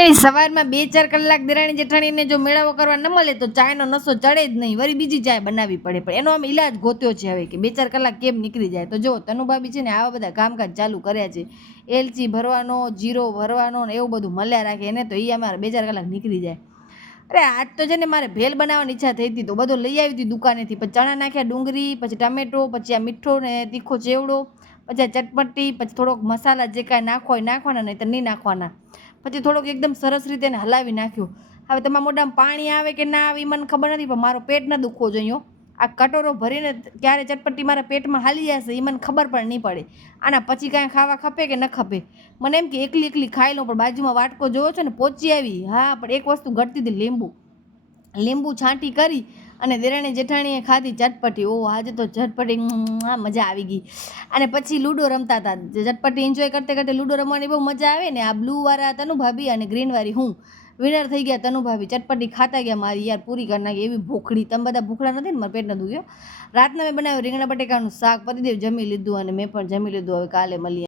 સવારમાં 2-4 કલાક દેરાણી જેઠાણીને જો મેળાવો કરવા ન મળે તો ચાયનો નશો ચડે જ નહીં, વળી બીજી ચાય બનાવવી પડે. પણ એનો આમ ઈલાજ ગોત્યો છે હવે કે 2-4 કલાક કેમ નીકળી જાય. તો જો તનુભાભી છે ને આવા બધા કામકાજ ચાલુ કર્યા છે. એલચી ભરવાનો, જીરો ભરવાનો ને એવું બધું મળ્યા રાખે એને, તો એ અમારે 2-4 કલાક નીકળી જાય. અરે આજ તો છે ને મારે ભેલ બનાવવાની ઈચ્છા થઈ હતી, તો બધું લઈ આવી હતી દુકાનેથી. પછી ચણા નાખ્યા, ડુંગળી, પછી ટામેટો, પછી આ મીઠો ને તીખો ચેવડો, પછી આ ચટપટી, પછી થોડોક મસાલા જે કાંઈ નાખો હોય નાખવાના, નહીં તો નહીં નાખવાના. પછી થોડોક એકદમ સરસ રીતે એને હલાવી નાખ્યું. હવે તમારા મોઢામાં પાણી આવે કે ના આવે એ મને ખબર નથી, પણ મારો પેટ ન દુખવો જોઈએ. આ કટોરો ભરીને ક્યારે ચટપટી મારા પેટમાં હાલી જશે એ મને ખબર પણ નહીં પડે. આના પછી કાંઈ ખાવા ખપે કે ન ખપે. મને એમ કે એકલી એકલી ખાઈ લઉં, પણ બાજુમાં વાટકો જોવો છો ને પહોંચી આવી. હા, પણ એક વસ્તુ ઘટતી હતી, લીંબુ છાંટી કરી અને દેરાણી જેઠાણીએ ખાધી ચટપટી. ઓહ, આજે તો ચટપટી મજા આવી ગઈ. અને પછી લૂડો રમતા હતા. ચટપટી એન્જોય કરતે કરતે લૂડો રમવાની બહુ મજા આવે ને. આ બ્લુવાળા તનુભાભી અને ગ્રીનવાળી હું વિનર થઈ ગયા. તનુભાભી ચટપટી ખાતા ગયા, મારી યાર પૂરી કરી નાખી. એવી ભૂખડી, તમે બધા ભૂખડા નથી ને, મારા પેટ ન દુખ્યો. રાતના મેં બનાવ્યું રીંગણા બટેકાનું શાક, પતિદેવ જમી લીધું અને મેં પણ જમી લીધું. હવે કાલે મળીએ.